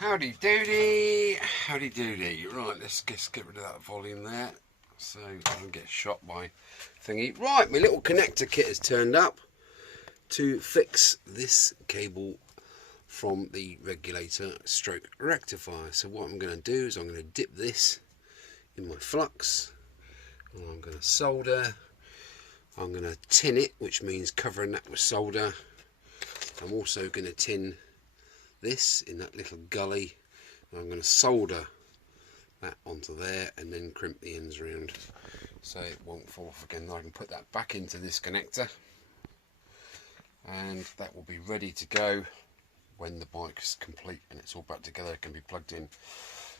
Howdy doody, howdy doody. Right, let's just get rid of that volume there so I don't get shot by thingy. Right, my little connector kit has turned up to fix this cable from the regulator stroke rectifier. So what I'm going to do is I'm going to dip this in my flux and I'm going to solder. I'm going to tin it, which means covering that with solder. I'm also going to tin this in that little gully. I'm going to solder that onto there and then crimp the ends around so it won't fall off again. I can put that back into this connector and that will be ready to go when the bike is complete and it's all back together. It can be plugged in.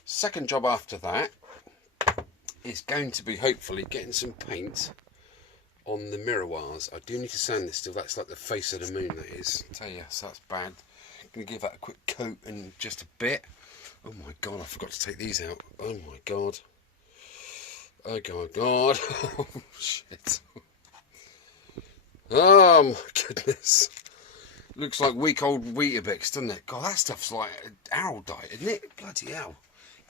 Second job after that is going to be hopefully getting some paint on the mirror wires. I do need to sand this still. That's like the face of the moon, that is. I tell you, so that's bad. I'm going to give that a quick coat in just a bit. Oh my god, I forgot to take these out. Oh my god. Oh god. Oh shit. Oh my goodness. Looks like week old Weetabix, doesn't it? God, that stuff's like arrow dye, isn't it? Bloody hell.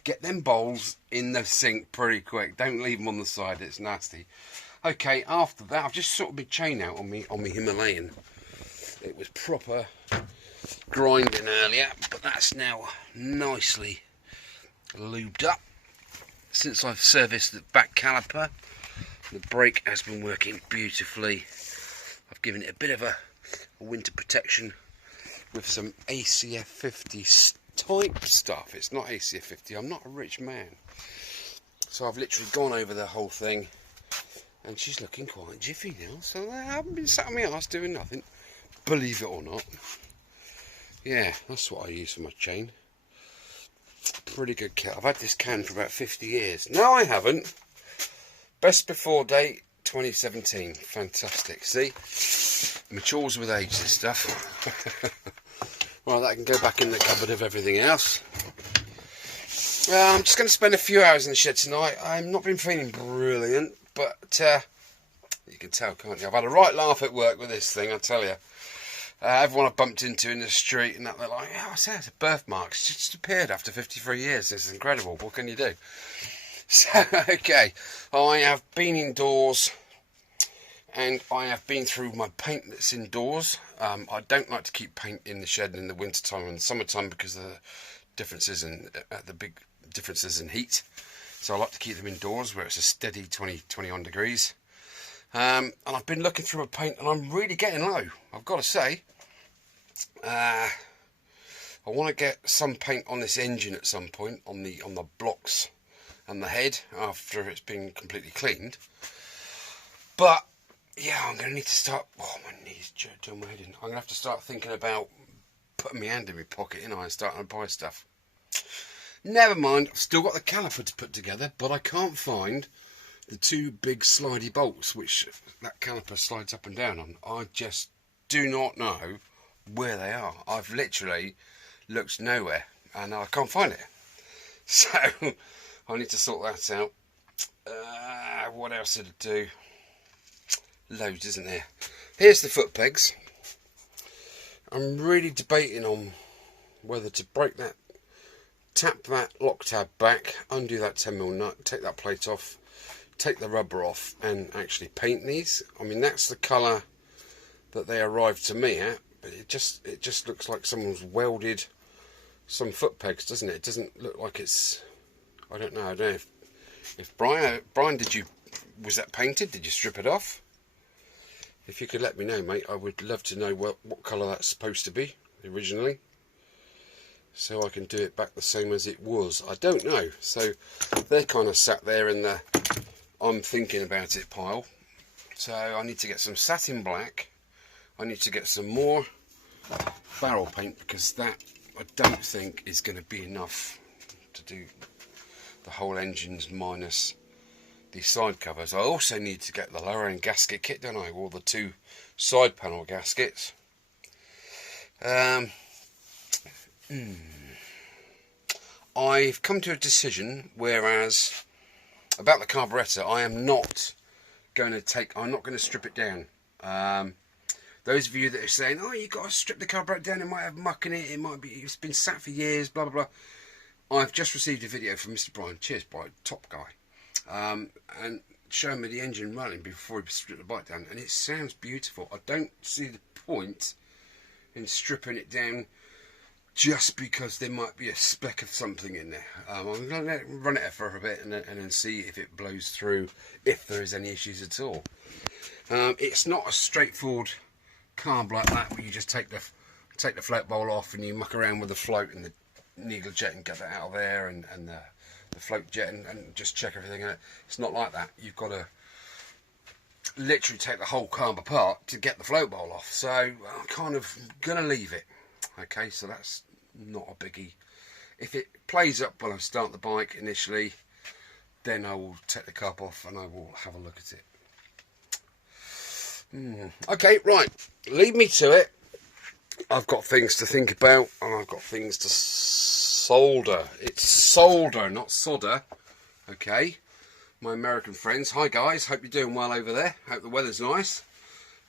Get them bowls in the sink pretty quick. Don't leave them on the side, it's nasty. Okay, after that, I've just sorted my chain out on me Himalayan. It was proper grinding earlier, but that's now nicely lubed up. Since I've serviced the back caliper, the brake has been working beautifully. I've given it a bit of a winter protection with some ACF 50 type stuff. It's not ACF 50, I'm not a rich man. So I've literally gone over the whole thing and she's looking quite jiffy now. So I haven't been sat on my arse doing nothing, believe it or not. Yeah, that's what I use for my chain. Pretty good kit. I've had this can for about 50 years. No, I haven't. Best before date 2017. Fantastic. See? Matures with age, this stuff. Right, that can go back in the cupboard of everything else. I'm just going to spend a few hours in the shed tonight. I've not been feeling brilliant, but you can tell, can't you? I've had a right laugh at work with this thing, I tell you. Everyone I bumped into in the street and that, they're like, yeah, I say it's a birthmark. It's just appeared after 53 years. This is incredible. What can you do? So, okay, I have been indoors and I have been through my paint that's indoors. I don't like to keep paint in the shed in the winter time and the summertime because of the differences in the big differences in heat. So I like to keep them indoors where it's a steady 21 degrees. And I've been looking through my paint and I'm really getting low, I've got to say. I want to get some paint on this engine at some point, on the blocks and the head after it's been completely cleaned. But yeah, I'm going to need to start. Oh, my knees doing my head in. I'm going to have to start thinking about putting my hand in my pocket, and starting to buy stuff. Never mind. I've still got the caliper to put together, but I can't find the two big slidey bolts which that caliper slides up and down on. I just do not know where they are. I've literally looked nowhere and I can't find it. So I need to sort that out. What else did I do? Loads, isn't there? Here's the foot pegs. I'm really debating on whether to break that, tap that lock tab back, undo that 10mm nut, take that plate off, take the rubber off and actually paint these. I mean, that's the colour that they arrived to me at, but it just looks like someone's welded some foot pegs, doesn't it? It doesn't look like it's, I don't know if Brian, was that painted? Did you strip it off? If you could let me know, mate, I would love to know what colour that's supposed to be originally, so I can do it back the same as it was. I don't know. So they're kind of sat there in the I'm thinking about it pile. So I need to get some satin black. I need to get some more barrel paint because that I don't think is going to be enough to do the whole engines minus the side covers. I also need to get the lower end gasket kit, don't I? Or the two side panel gaskets. I've come to a decision, whereas about the carburettor, I am not going to strip it down. Those of you that are saying, oh, you've got to strip the carburetor down, it might have muck in it, it's been sat for years, blah, blah, blah. I've just received a video from Mr. Brian, cheers Brian, top guy, and showing me the engine running before he stripped the bike down, and it sounds beautiful. I don't see the point in stripping it down just because there might be a speck of something in there. I'm going to let it run it for a bit and then see if it blows through, if there is any issues at all. It's not a straightforward carb like that where you just take the float bowl off and you muck around with the float and the needle jet and get that out of there and the float jet and just check everything out. It's not like that. You've got to literally take the whole carb apart to get the float bowl off. So I'm kind of going to leave it. Okay, so that's not a biggie. If it plays up when I start the bike initially, then I will take the carb off and I will have a look at it. Okay, right, leave me to it. I've got things to think about and I've got things to solder. It's solder, not solder. Okay, my American friends, hi guys, hope you're doing well over there. Hope the weather's nice.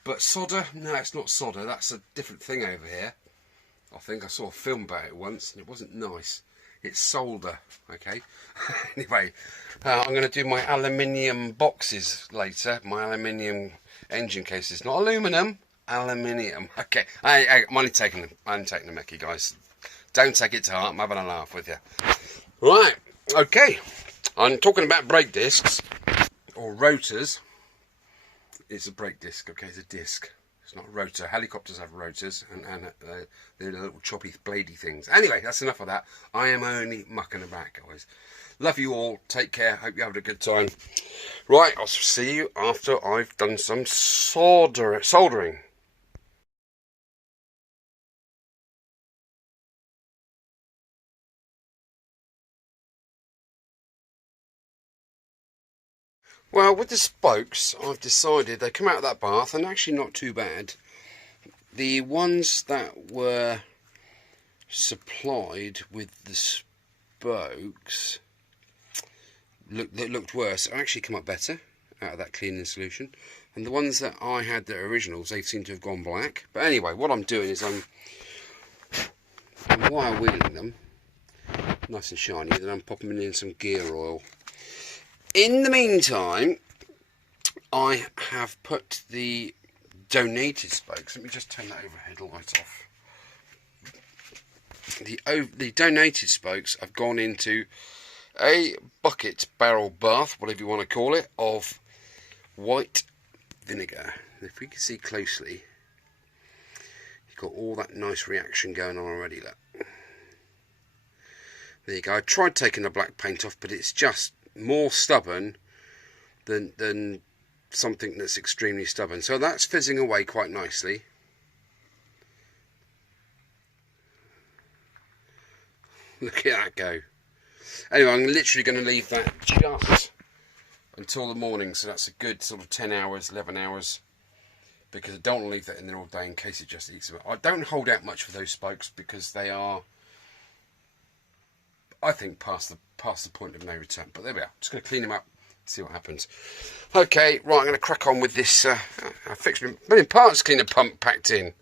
But solder, no, it's not solder. That's a different thing over here. I think I saw a film about it once and it wasn't nice. It's solder, okay? Anyway, I'm going to do my aluminium boxes later. My aluminium engine cases. Not aluminum, aluminium. Okay, I'm only taking the mickey, guys. Don't take it to heart. I'm having a laugh with you. Right, okay. I'm talking about brake discs or rotors. It's a brake disc, okay? It's a disc. It's not a rotor. Helicopters have rotors and they're little choppy, bladey things. Anyway, that's enough of that. I am only mucking about, guys. Love you all. Take care. Hope you're having a good time. Right, I'll see you after I've done some soldering. Well, with the spokes, I've decided they come out of that bath and actually not too bad. The ones that were supplied with the spokes that looked worse actually come up better out of that cleaning solution. And the ones that I had that are originals, they seem to have gone black. But anyway, what I'm doing is I'm wire wheeling them nice and shiny, then I'm popping them in some gear oil. In the meantime, I have put the donated spokes. Let me just turn that overhead light off. The donated spokes have gone into a bucket barrel bath, whatever you want to call it, of white vinegar. If we can see closely, you've got all that nice reaction going on already. Look. There you go. I tried taking the black paint off, but it's just more stubborn than something that's extremely stubborn. So that's fizzing away quite nicely. Look at that go. Anyway, I'm literally going to leave that just until the morning, so that's a good sort of 10 hours, 11 hours, because I don't want to leave that in there all day in case it just eats them. I don't hold out much for those spokes because they are, I think, past the point of no return. But there we are. Just going to clean them up, see what happens. Okay, right, I'm going to crack on with this. I fixed my million parts cleaner pump packed in.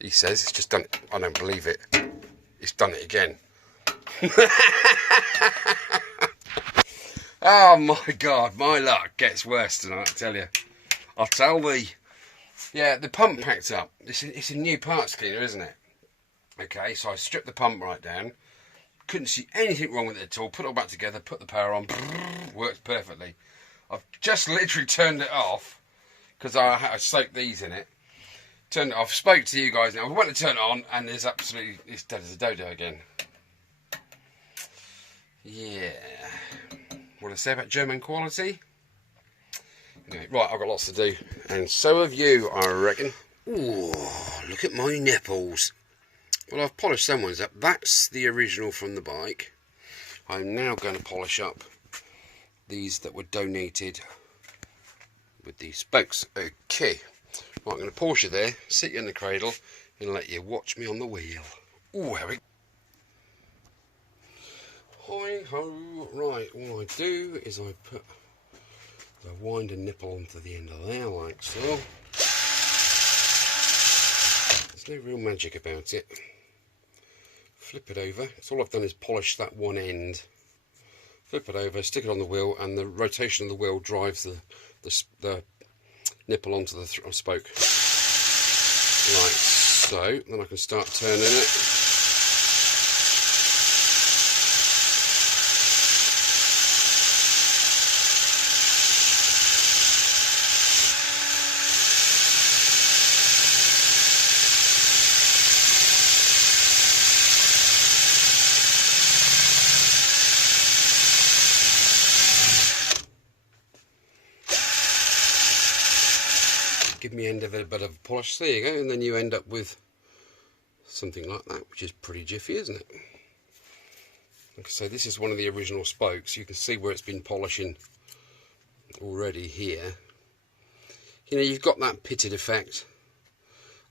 He says it's just done it. I don't believe it. It's done it again. Oh my God, my luck gets worse tonight, I tell you. I'll tell thee. Yeah, the pump packed up. It's a new parts cleaner, isn't it? Okay, so I stripped the pump right down. Couldn't see anything wrong with it at all. Put it all back together, put the power on, works perfectly. I've just literally turned it off because I soaked these in it. Turned it off, spoke to you guys now. I went to turn it on and it's dead as a dodo again. Yeah. What I say about German quality? Anyway, right, I've got lots to do. And so have you, I reckon. Ooh, look at my nipples. Well, I've polished some ones up. That's the original from the bike. I'm now going to polish up these that were donated with these spokes. Okay. Right, I'm going to pause you there, sit you in the cradle, and let you watch me on the wheel. Ooh, here we go. Hi-ho. Right, all I do is I put the winder nipple onto the end of there, like so. no real magic about it. Flip it over. So all I've done is polish that one end. Flip it over, stick it on the wheel, and the rotation of the wheel drives the nipple onto the spoke. Like so. Then I can start turning it. Give me end of a bit of polish, there you go, and then you end up with something like that, which is pretty jiffy, isn't it? Like I say, this is one of the original spokes. You can see where it's been polishing already here. You know, you've got that pitted effect.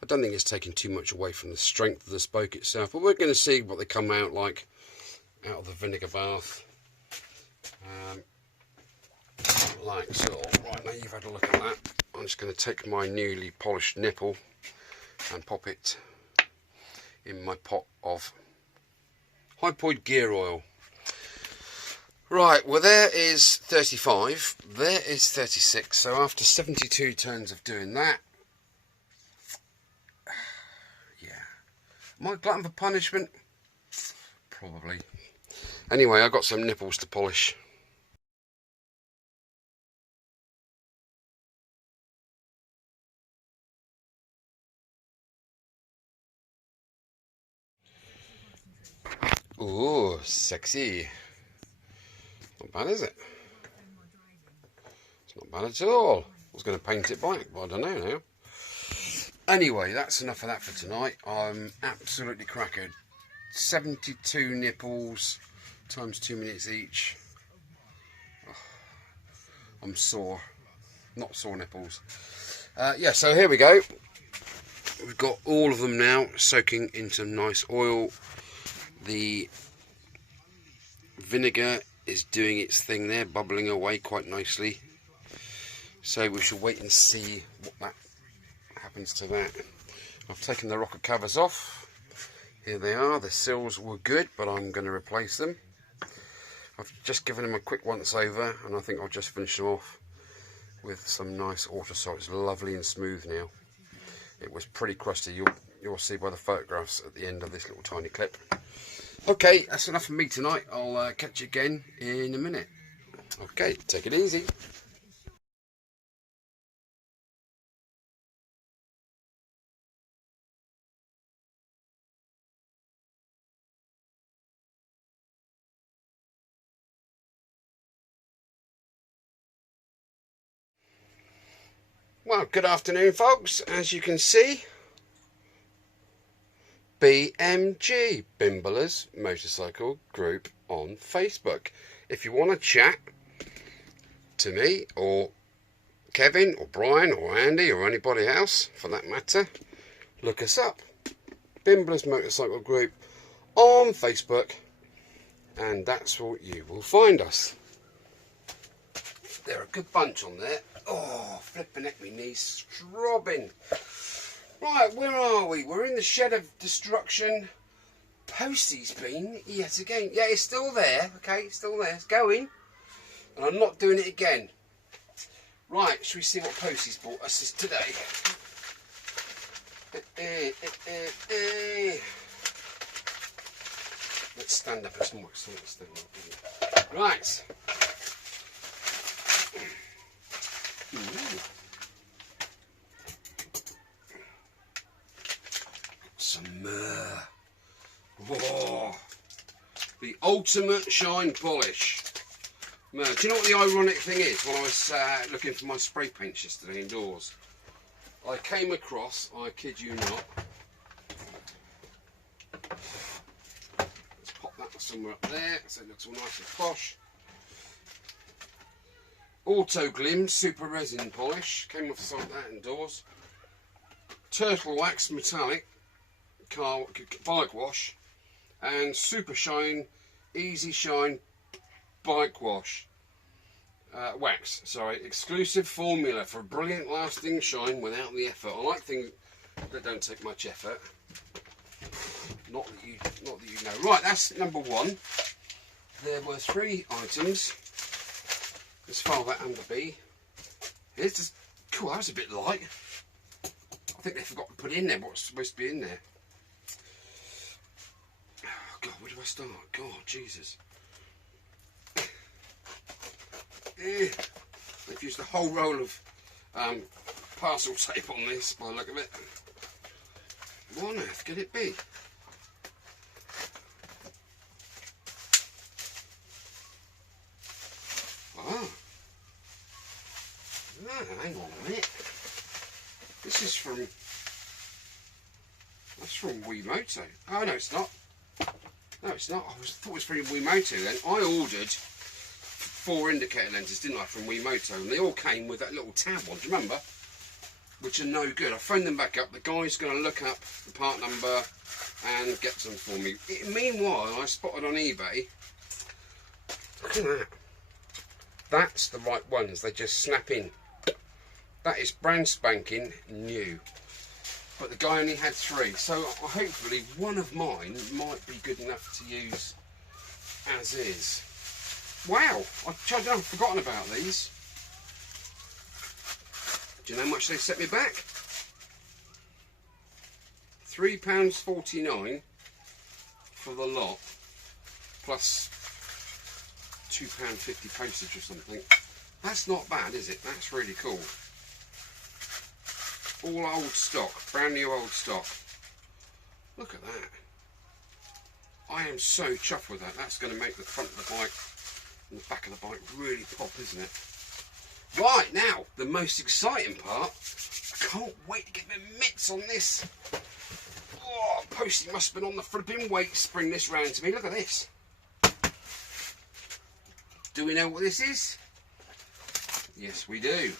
I don't think it's taking too much away from the strength of the spoke itself, but we're going to see what they come out like out of the vinegar bath. Like so. Right, now you've had a look at that. I'm just going to take my newly polished nipple and pop it in my pot of Hypoid gear oil. Right, well there is 35, there is 36, so after 72 turns of doing that, yeah. Am I glutton for punishment? Probably. Anyway, I've got some nipples to polish. Ooh, sexy. Not bad, is it? It's not bad at all. I was going to paint it black, but I don't know now. Anyway, that's enough of that for tonight. I'm absolutely crackered. 72 nipples times 2 minutes each. Oh, I'm sore. Not sore nipples. Yeah, so here we go. We've got all of them now soaking in some nice oil. The vinegar is doing its thing there, bubbling away quite nicely. So we shall wait and see what that happens to that. I've taken the rocker covers off. Here they are. The sills were good, but I'm going to replace them. I've just given them a quick once over, and I think I'll just finish them off with some nice Autosol. It's lovely and smooth now. It was pretty crusty. You'll see by the photographs at the end of this little tiny clip. Okay, that's enough for me tonight. I'll catch you again in a minute. Okay, take it easy. Well, good afternoon, folks. As you can see, BMG, Bimblers Motorcycle Group on Facebook. If you want to chat to me or Kevin or Brian or Andy or anybody else for that matter, look us up. Bimblers Motorcycle Group on Facebook, and that's where you will find us. They're a good bunch on there. Oh, flipping at me knees, throbbing. Right, where are we? We're in the shed of destruction. Posty's been yet again. Yeah, it's still there. Okay, it's still there. It's going. And I'm not doing it again. Right, shall we see what Posty's bought us today? Let's stand up. It's more exciting to stand up. Right. Ooh. Some whoa, the ultimate shine polish. Do you know what the ironic thing is? When I was looking for my spray paints yesterday indoors, I came across, I kid you not, let's pop that somewhere up there so it looks all nice and posh. Auto Glim Super Resin Polish, came off some of that indoors. Turtle Wax Metallic Bike Wash, and Super Shine Easy Shine Bike Wash Wax. Sorry, exclusive formula for brilliant lasting shine without the effort. I like things That don't take much effort. Not that you know. Right, that's number one. There were 3 items. Let's file that under B. Here's just cool. That was a bit light. I think they forgot to put in there what's supposed to be in there. Oh, God, where do I start? God, Jesus. They've used a whole roll of parcel tape on this by the look of it. What on earth could it be? Ah. Hang on a minute. This is from... That's from Wiimoto. Oh, no, it's not. No, it's not. I thought it was from Wiimoto then. I ordered 4 indicator lenses, didn't I, from Wiimoto, and they all came with that little tab on, do you remember? Which are no good. I phoned them back up. The guy's going to look up the part number and get some for me. Meanwhile, I spotted on eBay. Look at that. That's the right ones. They just snap in. That is brand spanking new. But the guy only had 3, so hopefully one of mine might be good enough to use as is. Wow, I've forgotten about these. Do you know how much they set me back? £3.49 for the lot, plus £2.50 postage or something. That's not bad, is it? That's really cool. All old stock, brand new old stock. Look at that. I am so chuffed with that. That's going to make the front of the bike and the back of the bike really pop, isn't it? Right, now, the most exciting part. I can't wait to get my mitts on this. Oh, Posty must have been on the flipping weights to bring this round to me. Look at this. Do we know what this is? Yes, we do.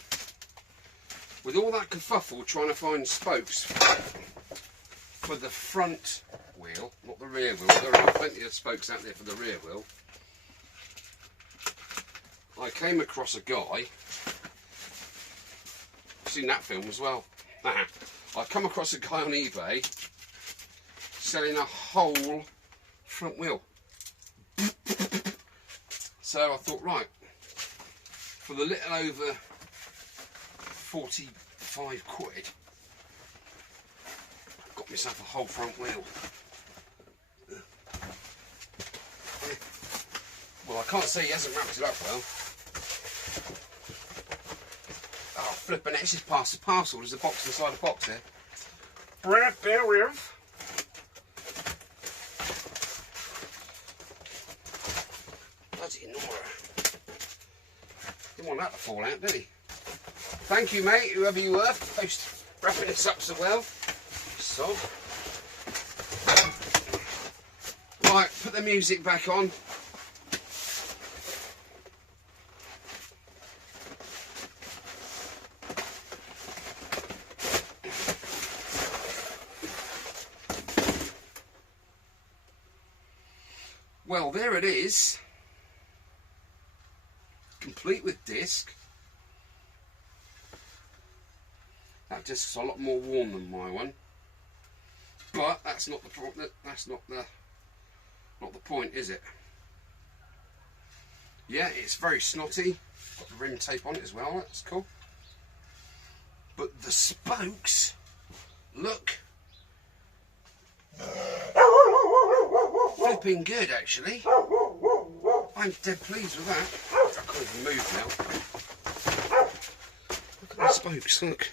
With all that kerfuffle trying to find spokes for the front wheel, not the rear wheel, there are plenty of spokes out there for the rear wheel, I came across a guy, I've seen that film as well, I've come across a guy on eBay selling a whole front wheel. So I thought, right, for the little over 45 quid, got myself a whole front wheel. Well, I can't say he hasn't wrapped it up well. Oh, flipping it, it's just past the parcel. There's a box inside a box here. Right there with. Bloody Nora. Didn't want that to fall out, did he? Thank you, mate, whoever you were, for wrapping this up so well. So. Right, put the music back on. Well, there it is. Complete with disc. That disc's a lot more warm than my one, but that's not the point, is it? Yeah, it's very snotty. Got the rim tape on it as well. That's cool. But the spokes, look, flipping good actually. I'm dead pleased with that. I can't even move now. Look at the spokes. Look.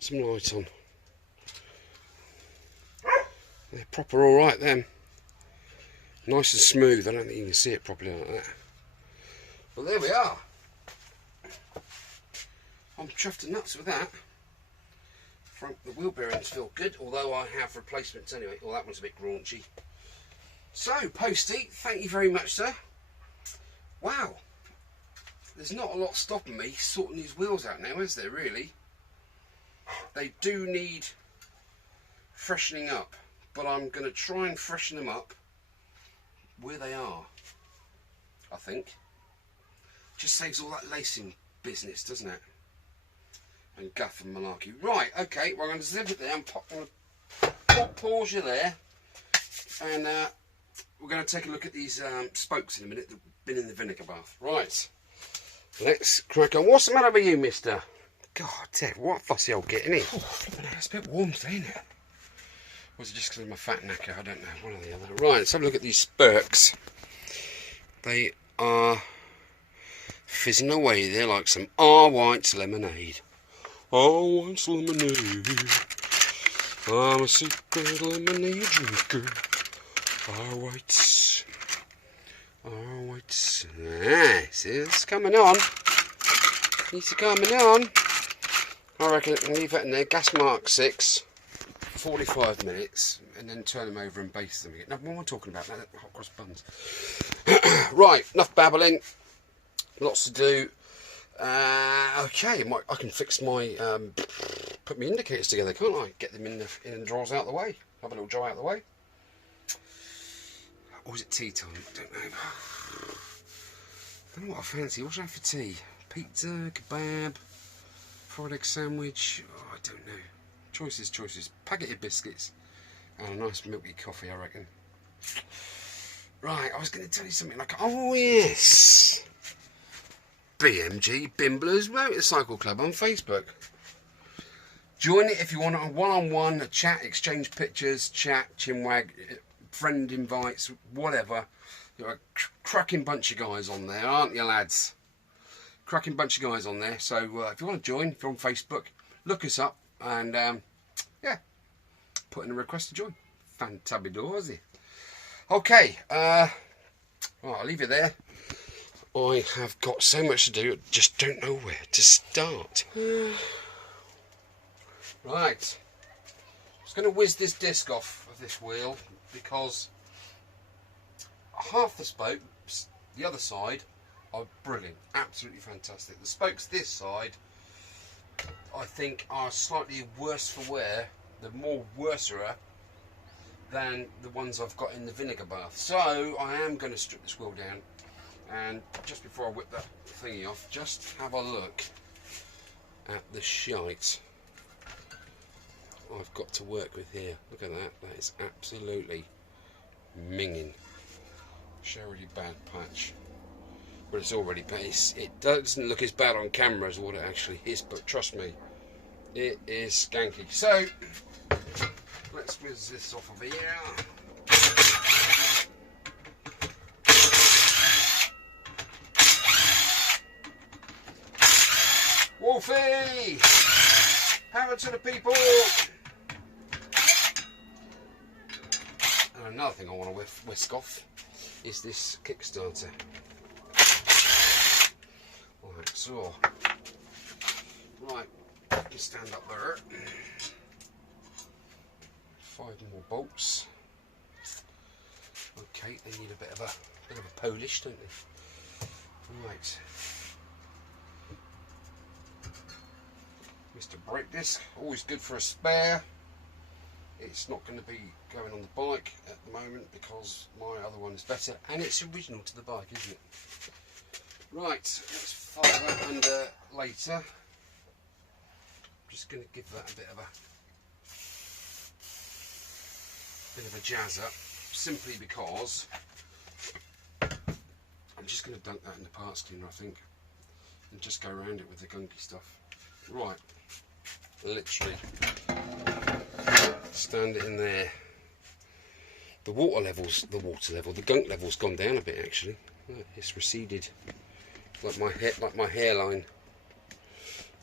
Some light on. They're proper alright then. Nice and smooth. I don't think you can see it properly like that. Well, there we are. I'm chuffed to nuts with that. The wheel bearings feel good, although I have replacements anyway. Well, that one's a bit raunchy. So, Posty, thank you very much, sir. Wow. There's not a lot stopping me sorting these wheels out now, is there, really? They do need freshening up, but I'm going to try and freshen them up where they are, I think. Just saves all that lacing business, doesn't it? and guff and malarkey. Right, okay, well, I'm going to zip it there and pause you there. And we're going to take a look at these spokes in a minute that have been in the vinegar bath. Right, let's crack on. What's the matter with you, mister? God, Ted, what a fussy old git, isn't it? Oh, flipping out, it's a bit warm today, isn't it? Was it just because of my fat knacker? I don't know, one or the other. Right, let's have a look at these spokes. They are fizzing away. They're like some R-White's lemonade. R-White's lemonade. I'm a secret lemonade drinker. R-White's. R-White's. Yes, it's coming on. It's coming on. I reckon I can leave that in there. Gas mark 6. 45 minutes. And then turn them over and baste them again. Now, what am I talking about? Hot cross buns. Right, enough babbling. Lots to do. Okay, I can fix my put my indicators together, can't I? Get them in the drawers out of the way. Have a little dry out of the way. Or is it tea time? I don't know. I don't know what I fancy. What's that for tea? Pizza, kebab, fried egg sandwich. Oh, I don't know. Choices, choices. Packeted biscuits and a nice milky coffee, I reckon. Right, I was going to tell you something like, oh yes, BMG Bimblers Motorcycle Club on Facebook. Join it if you want a one-on-one, a chat, exchange pictures, chat, chinwag, friend invites, whatever. You're a cracking bunch of guys on there, aren't you, lads? Cracking bunch of guys on there. So if you want to join, if you're on Facebook, look us up and yeah, put in a request to join. Fantabidorsy. Okay, right, I'll leave it there. I have got so much to do, I just don't know where to start. Right, I'm just going to whiz this disc off of this wheel because half the spokes, the other side, are brilliant, absolutely fantastic. The spokes this side, I think, are slightly worse for wear, they're more worser than the ones I've got in the vinegar bath. So I am going to strip this wheel down, and just before I whip that thingy off, just have a look at the shite I've got to work with here. Look at that, that is absolutely minging. Show really bad patch, but it's already bad. It doesn't look as bad on camera as what it actually is, but trust me, it is skanky. So let's whiz this off of here. Wolfie! Have it to the people! And another thing I want to whisk off is this Kickstarter. Like so. Right, you stand up there. 5 more bolts. Okay, they need a bit of a polish, don't they? Right. Mr. Brake disc, always good for a spare. It's not going to be going on the bike at the moment because my other one is better, and it's original to the bike, isn't it? Right, let's file that under later. I'm just going to give that a bit of a jazz up, simply because I'm just going to dunk that in the parts cleaner, I think, and just go around it with the gunky stuff. Right, literally stand it in there. The gunk level's gone down a bit actually. It's receded, like my hairline.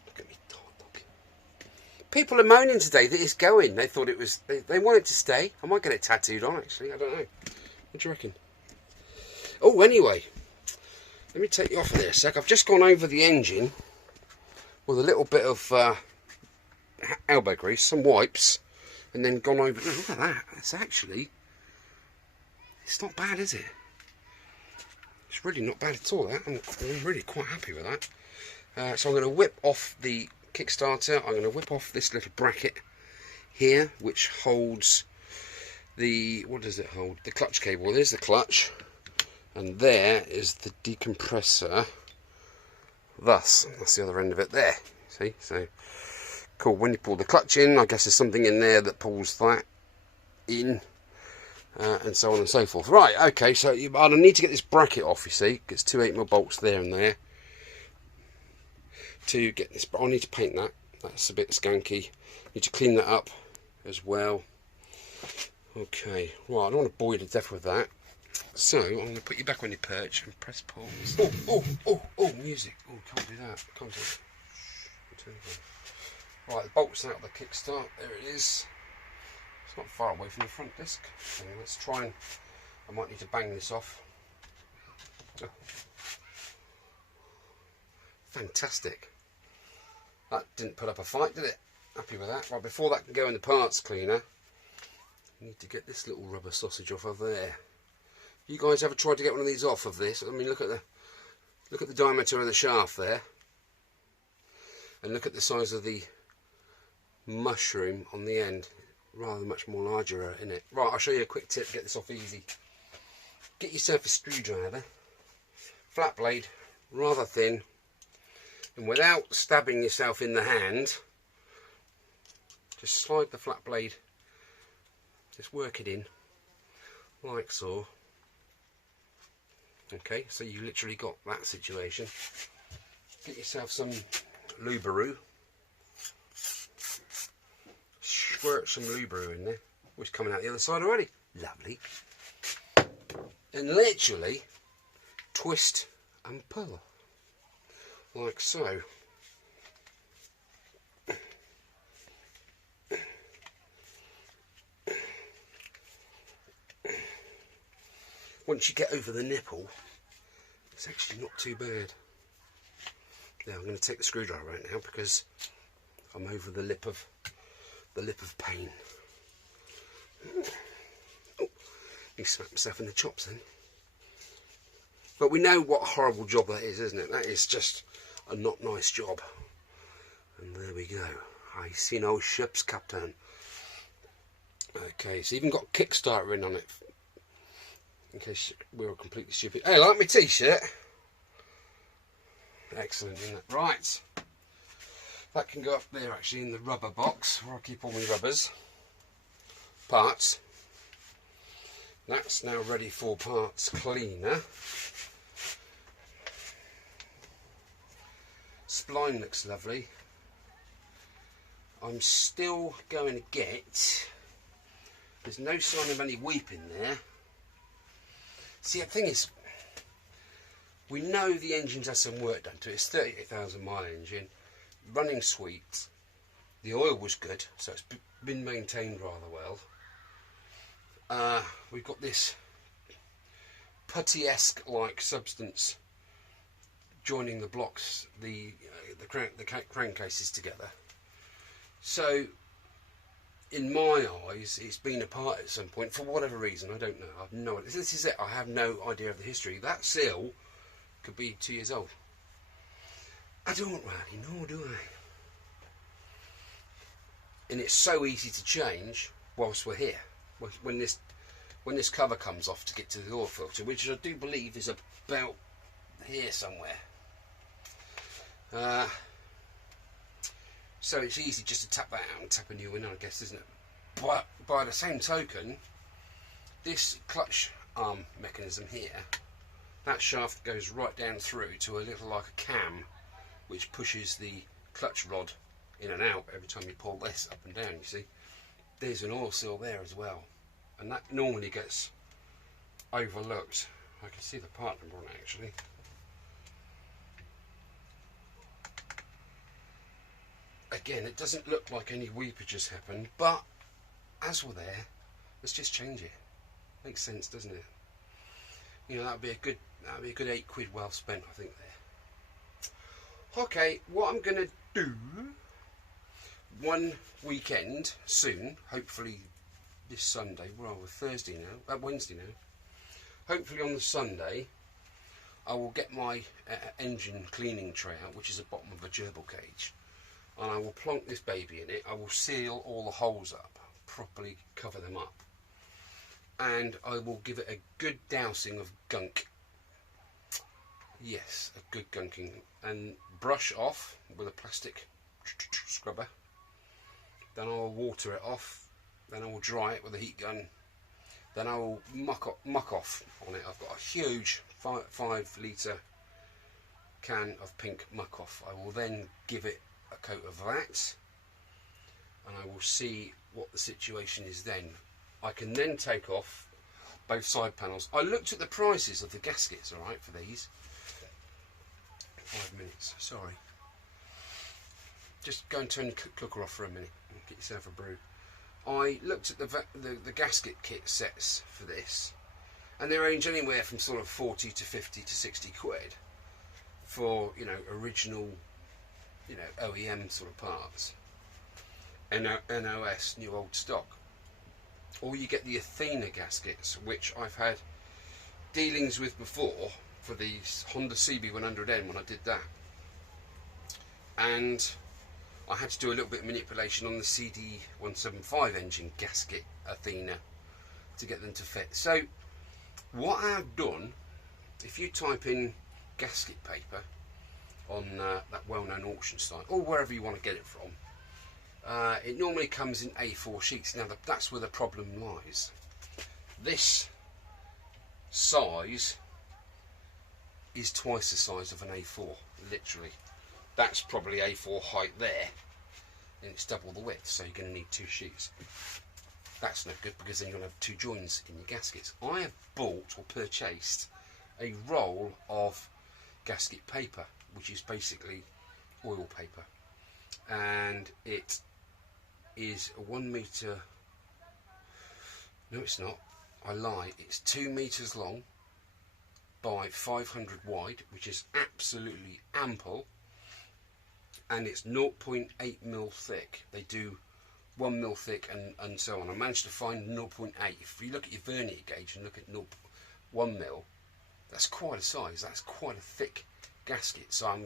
Look at me, dog. People are moaning today that it's going. They thought it was. They want it to stay. I might get it tattooed on actually. I don't know. What do you reckon? Oh, anyway, let me take you off of there a sec. I've just gone over the engine with a little bit of elbow grease, some wipes, and then gone over. Oh, look at that. It's not bad, is it? It's really not bad at all. That I'm really quite happy with that. So I'm going to whip off the Kickstarter. I'm going to whip off this little bracket here, which holds the, what does it hold? The clutch cable. There's the clutch, and there is the decompressor. Thus, that's the other end of it there. See, so Cool, when you pull the clutch in, I guess there's something in there that pulls that in, and so on and so forth. Right, okay, so I need to get this bracket off, you see. It's two 8mm bolts there and there. To get this, but I need to paint that. That's a bit skanky. Need to clean that up as well. Okay, right, I don't want to bore you to death with that. So, I'm going to put you back on your perch and press pause. Oh, music. Oh, can't do that. Can't do it. Right, the bolt's out of the kickstart. There it is. It's not far away from the front disc. Okay, let's try and... I might need to bang this off. Oh. Fantastic. That didn't put up a fight, did it? Happy with that. Right, before that can go in the parts cleaner, I need to get this little rubber sausage off of there. You guys ever tried to get one of these off of this? I mean, look at the diameter of the shaft there, and look at the size of the mushroom on the end. Rather much more larger, isn't it? Right, I'll show you a quick tip to get this off easy. Get yourself a screwdriver, flat blade, rather thin, and without stabbing yourself in the hand, just slide the flat blade, just work it in like so. Okay, so you literally got that situation. Get yourself some Lubaroo, squirt some Lubaroo in there. Oh, it's coming out the other side already. Lovely. And literally twist and pull like so. Once you get over the nipple, it's actually not too bad. Now I'm going to take the screwdriver out now because I'm over the lip of pain. Oh, he smacked himself in the chops then. But we know what a horrible job that is, isn't it? That is just a not nice job. And there we go. I see no ships, Captain. Okay, so even got Kickstarter in on it. In case we were completely stupid. Hey, like my t-shirt? Excellent, isn't it? Right. That can go up there actually in the rubber box where I keep all my rubbers. Parts. That's now ready for parts cleaner. Spline looks lovely. I'm still going to get... There's no sign of any weep in there. See, the thing is, we know the engine's had some work done to it. It's a 38,000 mile engine, running sweet. The oil was good, so it's been maintained rather well. We've got this putty-esque like substance joining the blocks, the crankcases together. So, in my eyes, it's been apart at some point for whatever reason. I don't know. I've no idea. This is it. I have no idea of the history. That seal could be 2 years old. I don't really know, do I? And it's so easy to change whilst we're here. When this cover comes off to get to the oil filter, which I do believe is about here somewhere. So it's easy just to tap that out and tap a new one, I guess, isn't it? But by the same token, this clutch arm mechanism here, that shaft goes right down through to a little like a cam, which pushes the clutch rod in and out every time you pull this up and down, you see. There's an oil seal there as well, and that normally gets overlooked. I can see the part number on it actually. Again, it doesn't look like any weepage has happened, but as we're there, let's just change it. Makes sense, doesn't it? You know, that'd be a good £8 well spent, I think, there. Okay, what I'm gonna do one weekend soon, hopefully this Sunday, well, we're Thursday now, Wednesday now. Hopefully on the Sunday, I will get my engine cleaning tray out, which is the bottom of a gerbil cage. And I will plonk this baby in it. I will seal all the holes up, properly cover them up, and I will give it a good dousing of gunk. Yes, a good gunking, and brush off with a plastic scrubber then I'll water it off, then I will dry it with a heat gun, then I will muck off on it. I've got a huge 5 litre can of pink muck off. I will then give it a coat of that, and I will see what the situation is then. I can then take off both side panels. I looked at the prices of the gaskets, alright, for these. 5 minutes, sorry. Just go and turn your cooker off for a minute and get yourself a brew. I looked at the gasket kit sets for this, and they range anywhere from sort of 40 to 50 to 60 quid for, you know, original, you know, OEM sort of parts. NOS, new old stock. Or you get the Athena gaskets, which I've had dealings with before for the Honda CB100N when I did that. And I had to do a little bit of manipulation on the CD175 engine gasket Athena to get them to fit. So what I've done, if you type in gasket paper on that well-known auction site, or wherever you want to get it from, it normally comes in A4 sheets. Now that's where the problem lies. This size is twice the size of an A4, literally. That's probably A4 height there, and it's double the width, so you're going to need 2 sheets. That's no good, because then you're going to have 2 joins in your gaskets. I have bought or purchased a roll of gasket paper, which is basically oil paper, and it is a 1 metre, no it's not, I lie, it's 2 metres long by 500 wide, which is absolutely ample, and it's 0.8mm thick. They do 1mm thick and so on. I managed to find 0.8. If you look at your vernier gauge and look at 1mm, that's quite a size, that's quite a thick gasket. So I'm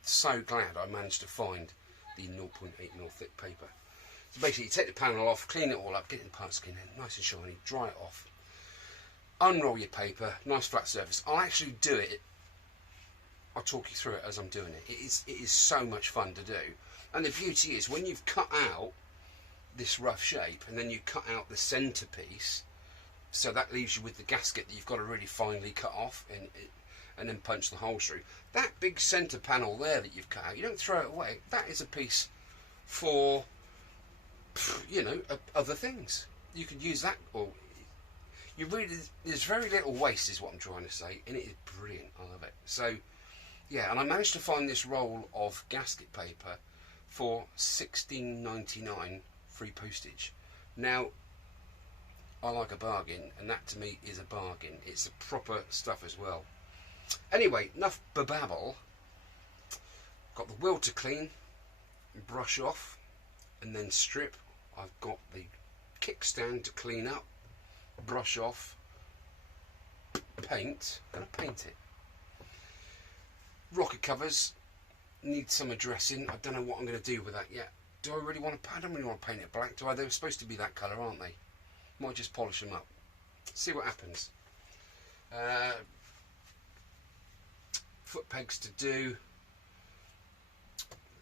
so glad I managed to find the 0.8mm thick paper. So basically you take the panel off, clean it all up, get it in part skin in, nice and shiny, dry it off, unroll your paper, nice flat surface. I'll actually do it, I'll talk you through it as I'm doing it. It is so much fun to do. And the beauty is, when you've cut out this rough shape and then you cut out the centerpiece, so that leaves you with the gasket that you've got to really finely cut off and then punch the holes through. That big center panel there that you've cut out, you don't throw it away. That is a piece for, you know, other things. You could use that, or you really, there's very little waste is what I'm trying to say, and it is brilliant. I love it. So yeah, and I managed to find this roll of gasket paper for £16.99 free postage. Now I like a bargain, and that to me is a bargain. It's the proper stuff as well. Anyway, enough babble. Got the wheel to clean, brush off, and then strip. I've got the kickstand to clean up, brush off, paint. I'm going to paint it. Rocker covers need some addressing. I don't know what I'm going to do with that yet. Do I really want to? I don't really want to paint it black, do I? They're supposed to be that colour, aren't they? Might just polish them up. See what happens. Foot pegs to do.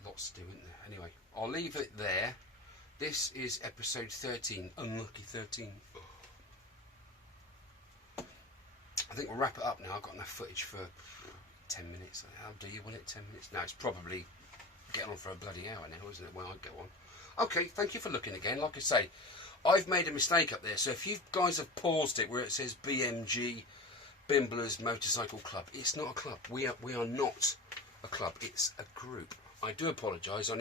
Lots to do, isn't there? Anyway, I'll leave it there. This is episode 13. Unlucky 13. I think we'll wrap it up now. I've got enough footage for 10 minutes. How do you want it? 10 minutes? No, it's probably getting on for a bloody hour now, isn't it? When I go on. Okay, thank you for looking again. Like I say, I've made a mistake up there. So if you guys have paused it where it says BMG, Bimblers Motorcycle Club, it's not a club. We are not a club. It's a group. I do apologise. I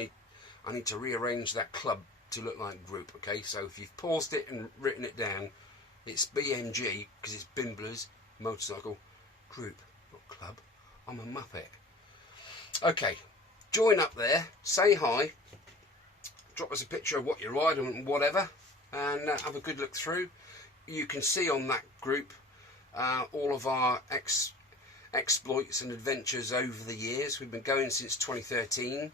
need to rearrange that club to look like group. Okay, so if you've paused it and written it down, it's BMG because it's Bimblers Motorcycle Group, not club. I'm a muppet. Okay, join up there, say hi, drop us a picture of what you're riding and whatever, and have a good look through. You can see on that group all of our exploits and adventures over the years. We've been going since 2013,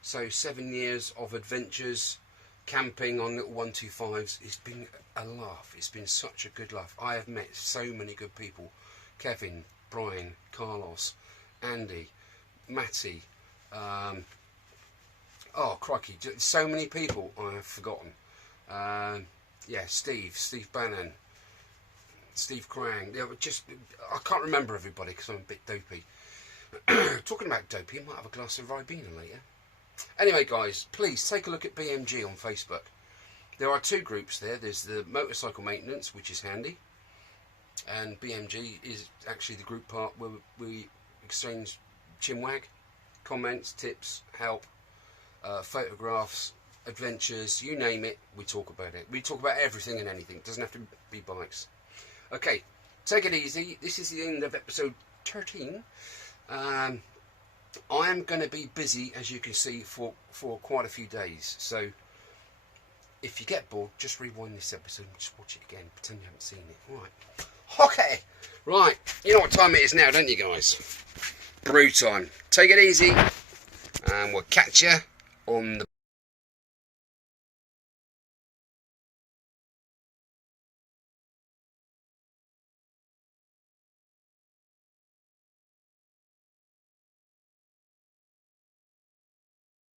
so 7 years of adventures, camping on little 125s. It's been a laugh. It's been such a good laugh. I have met so many good people. Kevin, Brian, Carlos, Andy, Matty, Oh, crikey, so many people I have forgotten. Yeah, Steve Bannon, Steve Krang. Yeah, I can't remember everybody because I'm a bit dopey. Talking about dopey, I might have a glass of Ribena later. Anyway, guys, please take a look at BMG on Facebook. There are two groups there. There's the motorcycle maintenance, which is handy, and BMG is actually the group part where we exchange chinwag, comments, tips, help, photographs, adventures, you name it, we talk about it. We talk about everything and anything. It doesn't have to be bikes. Okay, take it easy. This is the end of episode 13. I am going to be busy, as you can see, for quite a few days. So if you get bored, just rewind this episode and just watch it again. Pretend you haven't seen it. Right. Okay. Right. You know what time it is now, don't you guys? Brew time. Take it easy. And we'll catch you on the